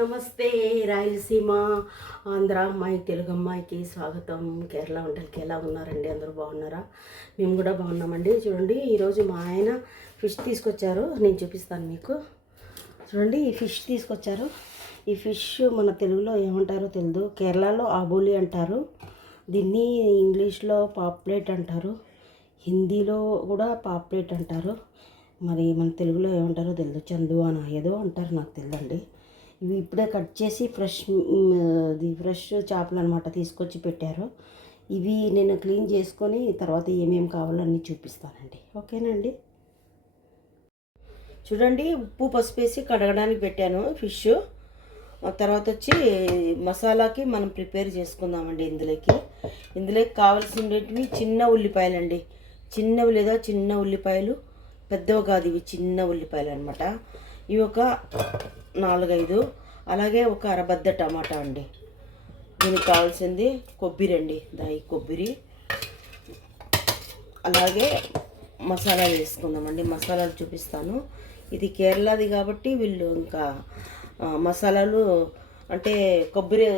నమస్తే. రాయలసీమ ఆంధ్ర అమ్మాయి తెలుగు అమ్మాయికి స్వాగతం. కేరళ వంటలకి ఎలా ఉన్నారండి? అందరూ బాగున్నారా? మేము కూడా బాగున్నామండి. చూడండి, ఈరోజు మా ఆయన ఫిష్ తీసుకొచ్చారు. నేను చూపిస్తాను మీకు. చూడండి, ఈ ఫిష్ తీసుకొచ్చారు. ఈ ఫిష్ మన తెలుగులో ఏమంటారో తెలియదు. కేరళలో ఆబోలి అంటారు దీన్ని, ఇంగ్లీష్లో పాప్లెట్ అంటారు, హిందీలో కూడా పాప్లెట్ అంటారు. మరి మన తెలుగులో ఏమంటారో తెలియదు. చందువానా ఏదో అంటారు, నాకు తెలియదండి. ఇవి ఇప్పుడే కట్ చేసి ఫ్రెష్ చేపలు అనమాట తీసుకొచ్చి పెట్టారు. ఇవి నేను క్లీన్ చేసుకొని తర్వాత ఏమేమి కావాలో అన్నీ చూపిస్తానండి. ఓకేనండి. చూడండి, ఉప్పు పసుపు వేసి కడగడానికి పెట్టాను ఫిష్. తర్వాత వచ్చి మసాలాకి మనం ప్రిపేర్ చేసుకుందామండి. ఇందులోకి కావాల్సినవి చిన్న ఉల్లిపాయలండి. చిన్నవి లేదా చిన్న ఉల్లిపాయలు, పెద్దవి కాదు, ఇవి చిన్న ఉల్లిపాయలు అనమాట. ఇవి ఒక 4-5, అలాగే ఒక అరబద్ద టమాటా అండి. దీనికి కావాల్సింది కొబ్బరి అండి, దాయి కొబ్బరి. అలాగే మసాలాలు వేసుకుందామండి. మసాలాలు చూపిస్తాను. ఇది కేరళది కాబట్టి వీళ్ళు ఇంకా మసాలాలు అంటే కొబ్బరి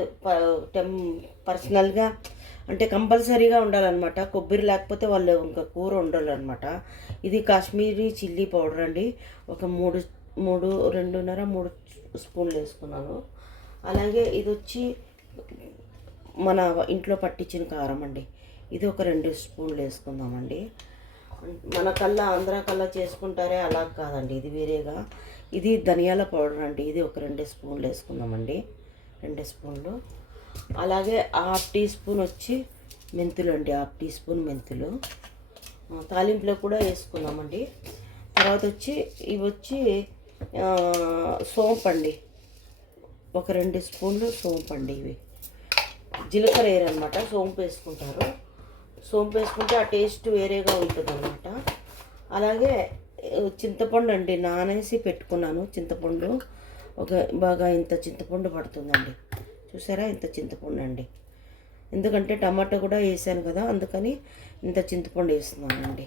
పర్సనల్గా అంటే కంపల్సరీగా ఉండాలన్నమాట. కొబ్బరి లేకపోతే వాళ్ళు ఇంకా కూర ఉండాలన్నమాట. ఇది కాశ్మీరీ చిల్లీ పౌడర్ అండి. ఒక 2.5-3 స్పూన్లు వేసుకున్నాను. అలాగే ఇది వచ్చి మన ఇంట్లో పట్టించిన కారం అండి. ఇది ఒక 2 స్పూన్లు వేసుకుందామండి. మన కల్లా ఆంధ్ర కల్లా చేసుకుంటారే, అలా కాదండి, ఇది వేరేగా. ఇది ధనియాల పౌడర్ అండి. ఇది ఒక 2 స్పూన్లు వేసుకుందామండి. 2 స్పూన్లు. అలాగే 1/2 టీ స్పూన్ వచ్చి మెంతులు అండి. 1/2 టీ స్పూన్ మెంతులు తాలింపులో కూడా వేసుకున్నామండి. తర్వాత వచ్చి ఇవి వచ్చి సోంపు అండి. ఒక 2 స్పూన్లు సోంపు అండి. ఇవి జీలకర్ర వేయరనమాట, సోంపు వేసుకుంటారు. సోంపు వేసుకుంటే ఆ టేస్ట్ వేరేగా ఉంటుంది అనమాట. అలాగే చింతపండు అండి, నానేసి పెట్టుకున్నాను. చింతపండు బాగా ఇంత చింతపండు పడుతుందండి. చూసారా, ఇంత చింతపండు అండి. ఎందుకంటే టమాటా కూడా వేసాను కదా, అందుకని ఇంత చింతపండు వేస్తున్నానండి.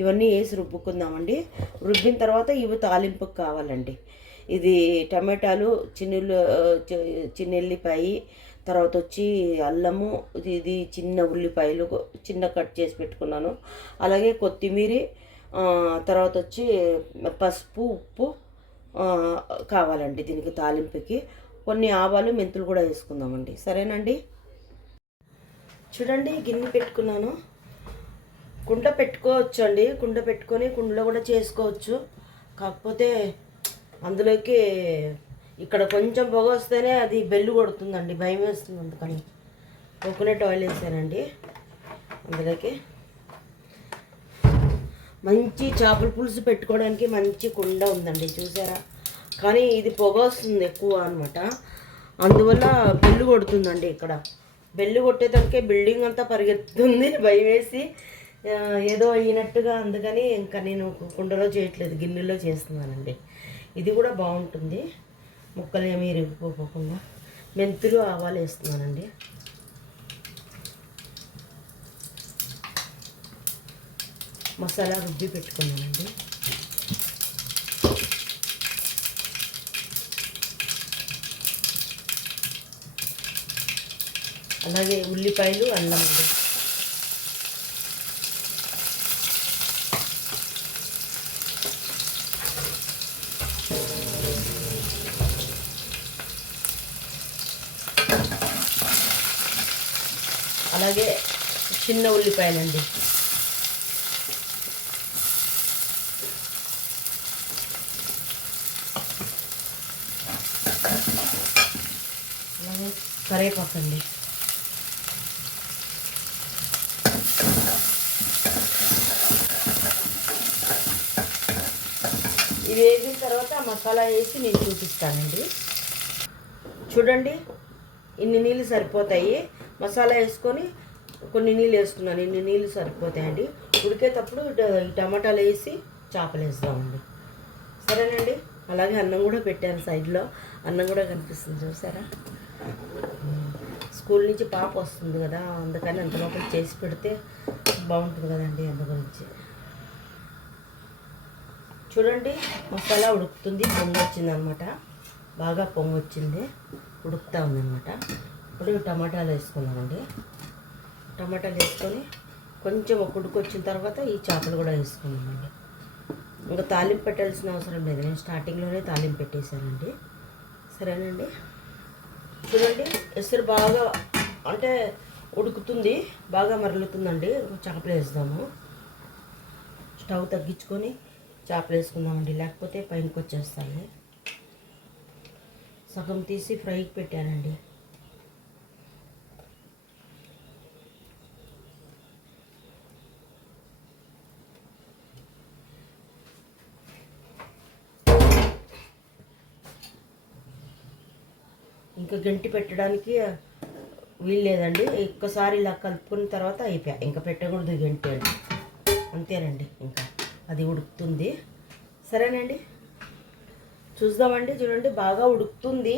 ఇవన్నీ వేసి రుబ్బుకుందామండి. రుబ్బిన తర్వాత ఇవి తాలింపుకి కావాలండి. ఇది టమాటాలు, చిన్నెల్లిపాయ, తర్వాత వచ్చి అల్లము, ఇది చిన్న ఉల్లిపాయలు చిన్న కట్ చేసి పెట్టుకున్నాను. అలాగే కొత్తిమీర, తర్వాత వచ్చి పసుపు, ఉప్పు కావాలండి దీనికి తాలింపుకి. కొన్ని ఆవాలు, మెంతులు కూడా వేసుకుందామండి. సరేనండి. చూడండి, గిన్నె పెట్టుకున్నాను. కుండ పెట్టుకోవచ్చు అండి. కుండ పెట్టుకొని కుండలో కూడా చేసుకోవచ్చు. కాకపోతే అందులోకి ఇక్కడ కొంచెం పొగ వస్తేనే అది బెల్లు కొడుతుందండి, భయం వేస్తుంది. అందుకని కోకోనట్ ఆయిల్ వేసానండి. అందులోకి మంచి చేపల పులుసు పెట్టుకోవడానికి మంచి కుండ ఉందండి, చూసారా. కానీ ఇది పొగ వస్తుంది ఎక్కువ అనమాట, అందువల్ల బెల్లు కొడుతుందండి. ఇక్కడ బెల్లు కొట్టేదానికే బిల్డింగ్ అంతా పరిగెత్తుంది, భయం వేసి ఏదో అయినట్టుగా. అందుకని ఇంకా నేను కుండలో చేయట్లేదు, గిన్నెలో చేస్తున్నానండి. ఇది కూడా బాగుంటుంది, ముక్కలు ఏమీ ఇరిగిపోకుండా. మెంతులు, ఆవాలు వేస్తున్నానండి. మసాలా రుబ్బి పెట్టుకున్నానండి. అలాగే ఉల్లిపాయలు, అల్లం అండి. అలాగే చిన్న ఉల్లిపాయలండి. అలాగే కరివేపాకు అండి. ఇది వేసిన తర్వాత మసాలా వేసి నేను చూపిస్తానండి. చూడండి, ఇన్ని నీళ్ళు సరిపోతాయి. మసాలా వేసుకొని కొన్ని నీళ్ళు వేసుకున్నాను, ఇన్ని నీళ్ళు సరిపోతాయండి. ఉడికేటప్పుడు ఈ టమాటాలు వేసి చేపలు వేస్తామండి. సరేనండి. అలాగే అన్నం కూడా పెట్టాను సైడ్లో, అన్నం కూడా కనిపిస్తుంది, చూసారా. స్కూల్ నుంచి పాప వస్తుంది కదా, అందుకని అంత లోపల చేసి పెడితే బాగుంటుంది కదండి, అందు గురించి. చూడండి, మసాలా ఉడుకుతుంది, పొంగి వచ్చిందనమాట. బాగా పొంగు వచ్చింది, ఉడుకుతూ ఉందన్నమాట. ఇప్పుడు టమాటాలు వేసుకున్నామండి. టమాటాలు వేసుకొని కొంచెం ఒక ఉడుకు వచ్చిన తర్వాత ఈ చేపలు కూడా వేసుకున్నామండి. ఇంకా తాలింపు పెట్టాల్సిన అవసరం లేదు, నేను స్టార్టింగ్లోనే తాలింపు పెట్టేశానండి. సరేనండి, చూడండి ఎసురు బాగా అంటే ఉడుకుతుంది, బాగా మరలుతుందండి. చేపలు వేద్దాము. స్టవ్ తగ్గించుకొని చేపలు వేసుకుందామండి, లేకపోతే పైనకి వచ్చేస్తాయి. సగం తీసి ఫ్రైకి పెట్టానండి. ఇంకా గంటి పెట్టడానికి వీల్లేదండి, ఒక్కసారి ఇలా కలుపుకున్న తర్వాత అయిపోయా, ఇంకా పెట్టకూడదు గంటి అండి. అంతేనండి, ఇంకా అది ఉడుకుతుంది. సరేనండి, చూద్దామండి. చూడండి బాగా ఉడుకుతుంది,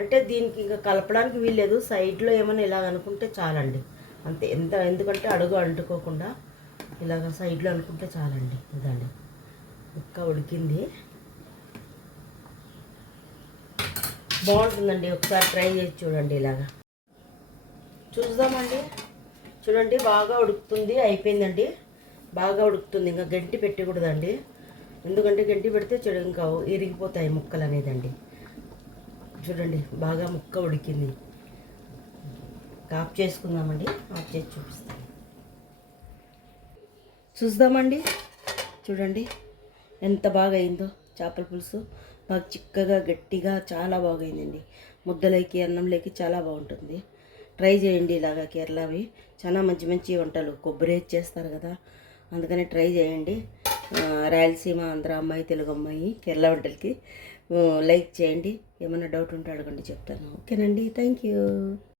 అంటే దీనికి ఇంకా కలపడానికి వీల్లేదు. సైడ్లో ఏమైనా ఇలాగ అనుకుంటే చాలండి, అంతే. ఎందుకంటే అడుగు అంటుకోకుండా ఇలాగ సైడ్లో అనుకుంటే చాలండి. ఇదండి ఇంకా ఉడికింది, బాగుంటుందండి. ఒకసారి ట్రై చేసి చూడండి. ఇలాగా చూద్దామండి. చూడండి బాగా ఉడుకుతుంది, అయిపోయిందండి. బాగా ఉడుకుతుంది, ఇంకా గంటి పెట్టకూడదండి. ఎందుకంటే గంటి పెడితే చూడ ఇంకా ఇరిగిపోతాయి ముక్కలు అనేదండి. చూడండి బాగా ముక్క ఉడికింది. ఆఫ్ చేసుకుందామండి, ఆఫ్ చేసి చూపిస్తాను. చూద్దామండి. చూడండి ఎంత బాగా అయిందో చేపల పులుసు. బాగా చిక్కగా గట్టిగా చాలా బాగైందండి. ముద్దలోకి అన్నంలోకి చాలా బాగుంటుంది. ట్రై చేయండి ఇలాగా. కేరళవి చాలా మంచి మంచి వంటలు కొబ్బరి వేసి చేస్తారు కదా, అందుకని ట్రై చేయండి. రాయలసీమ, ఆంధ్ర అమ్మాయి, తెలుగు అమ్మాయి కేరళ వంటలకి లైక్ చేయండి. ఏమైనా డౌట్ ఉంటే అడగండి, చెప్తాను. ఓకేనండి, థ్యాంక్ యూ.